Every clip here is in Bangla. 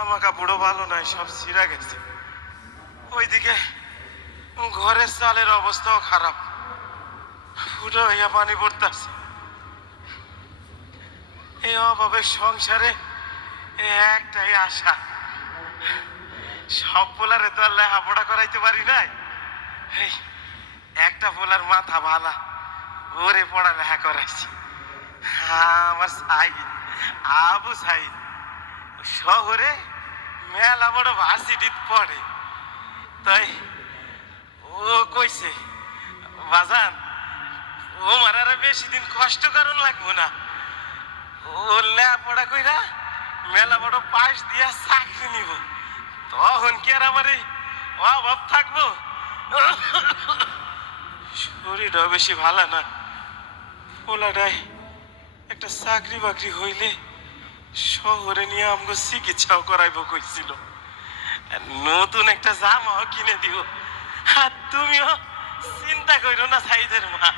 জামা কাপড়ও ভালো নাই, সব ছিঁড়া গেছে। ওইদিকে ঘরের চালের অবস্থাও খারাপ। ফুটো হইয়া পানি পড়তেছে। এই অভাবের সংসারে একটাই আশা। সব পোলারে তো আর লেখাপড়া করাইতে পারি নাই। একটা পোলার মাথা ভালা। ওরে পড়ালেখা করাইছি। আমার সাইদ আবু সাইদ শহরে মেলা বড় ভার্সিটিত পড়ে। তাই ও কইছে, বাজান ও মারারে বেশি দিন কষ্ট করুন লাগবো না। ও লেখাপড়া কইরা মেলা বড় পাশ দিয়া চাকরি নিব। তখন কি আর আমার অভাব থাকব? শরীরও বেশি ভালো না। পোলাটাই একটা চাকরি বাকরি হইলে শহরে নিয়ে আমাকে চিকিৎসাও করাইব কইছিল। নতুন একটা জামাও কিনে দিব আর তুমিও চিন্তা করো না সাইদের মা,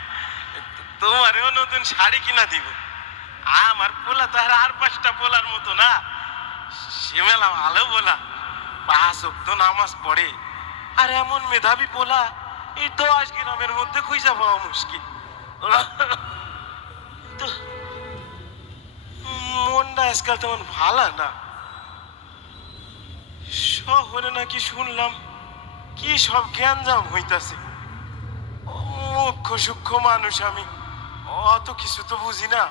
তোমারও নতুন শাড়ি কিনা দিব। আমার পোলা তো আর আর পাঁচটা পোলার মতো না। সে মেলা ভালো বলা পাঁচ অব্দ নামাজ পড়ে। আর এমন মেধাবী পোলা, এই দশ গ্রামের মধ্যে খুঁজা পাওয়া মুশকিল। তো মনটা আজকাল তেমন ভালো না। শহরে নাকি শুনলাম কি সব জ্ঞানজাম হইতাছে। মুখ্য সূক্ষ্ম মানুষ আমি, অত কিছু তো বুঝি না।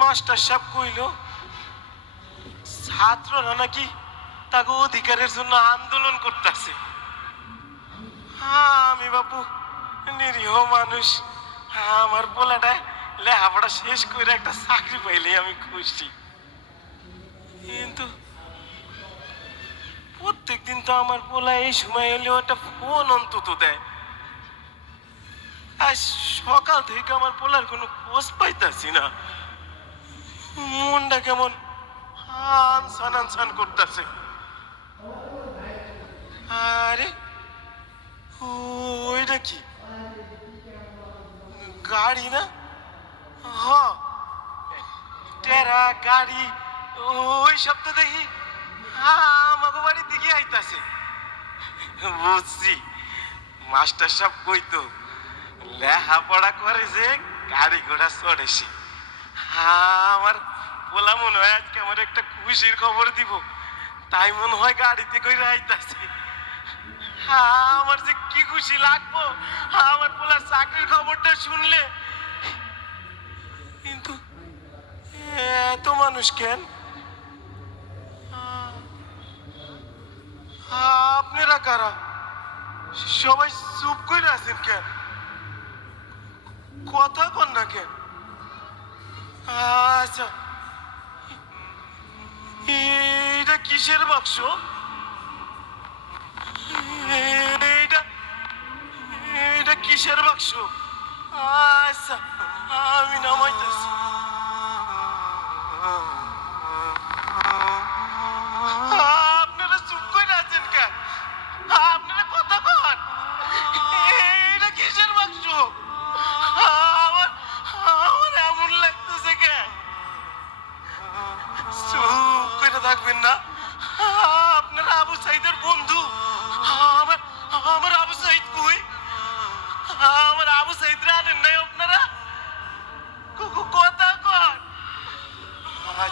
মাস্টার সাহেব কইল, ছাত্ররা নাকি তাকে অধিকারের জন্য আন্দোলন করতেছে। আমি বাপু, নিরীহ মানুষ। আমার পোলাটা লেখাপড়া শেষ করে একটা চাকরি পাইলে আমি খুশি। কিন্তু প্রত্যেক দিন তো আমার পোলা এই সময় এলেও একটা ফোন অন্তত দেয়। আজ সকাল থেকে আমার পোলার কোনো খোঁজ পাইতাছি না। মনটা কেমন আনসান আনসান করতেছে। আরে ওইটা কি? গাড়ি না? হ টেরা, গাড়ি, ওই সব তো দেখি। আমাকে বাড়ির দিকে আইতাছে। বুঝছি। মাস্টার সাহেব কইতো, লেখাপড়া করে যে গাড়ি ঘোড়া চড়েছি। আমার বলা মনে হয় আজকে আমার একটা খুশির খবর দিব। তাই মনে হয় গাড়িতে কইরা আইতাছে। আমার যে কি খুশি লাগবো। আমার পোলার চাকরির খবরটা শুনলে কিন্তু এত মানুষ কেন? আপনারা কারা? সবাই চুপ করে আছেন কেন? কথা কন না কেন? আচ্ছা। এটা কিসের বাক্স? এইটা এইটা কিসের বাক্স? আচ্ছা আমি নামাইতেছি। আপনারা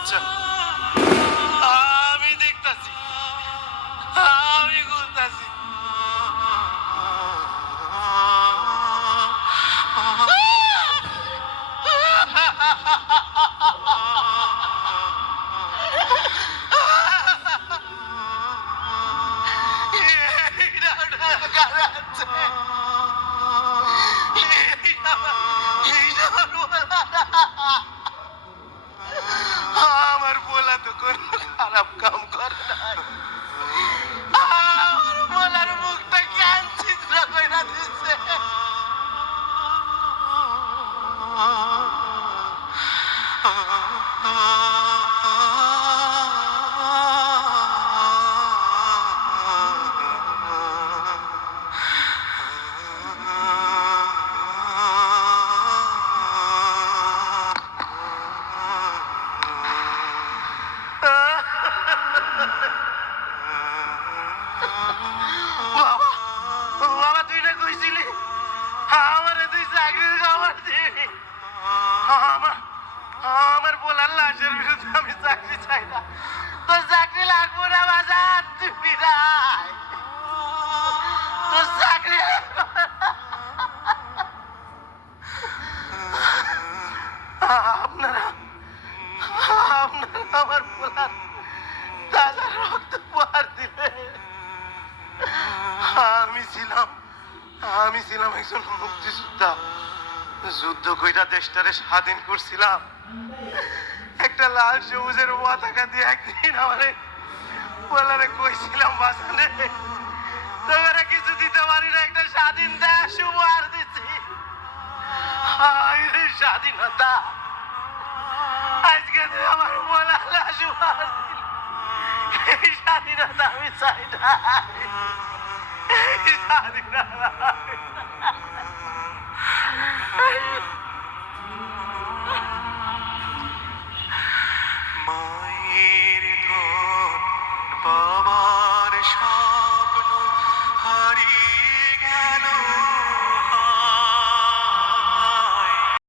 আচ্ছা। আমি দেখতাছি। আমি গুলতাছি আমার কোন খারাপ কাম আমার বলার লাশের বিরুদ্ধে আমি চাকরি চাই না। তোর চাকরি লাগবো না বাজার তুই তোর চাকরি আপনারা আপনারা আমার বলার তাজা রক্ত উপহার দিলে। আমি ছিলাম আমি ছিলাম একজন মুক্তিযোদ্ধা। যুদ্ধ কইরা দেশটারে স্বাধীন করছিলাম। একটা লাল সবুজের পতাকা দিয়ে একদিন আমারে বলারে কইছিলাম বাসানে তোমরা কিছু দিতে পারি না, একটা স্বাধীন দেশ উপহার দিচ্ছি। স্বাধীনতা, আজকে তুই আমার বলার লাশ উপহার দিলি। এই স্বাধীনতা আমি চাই না। স্বাধীনতা।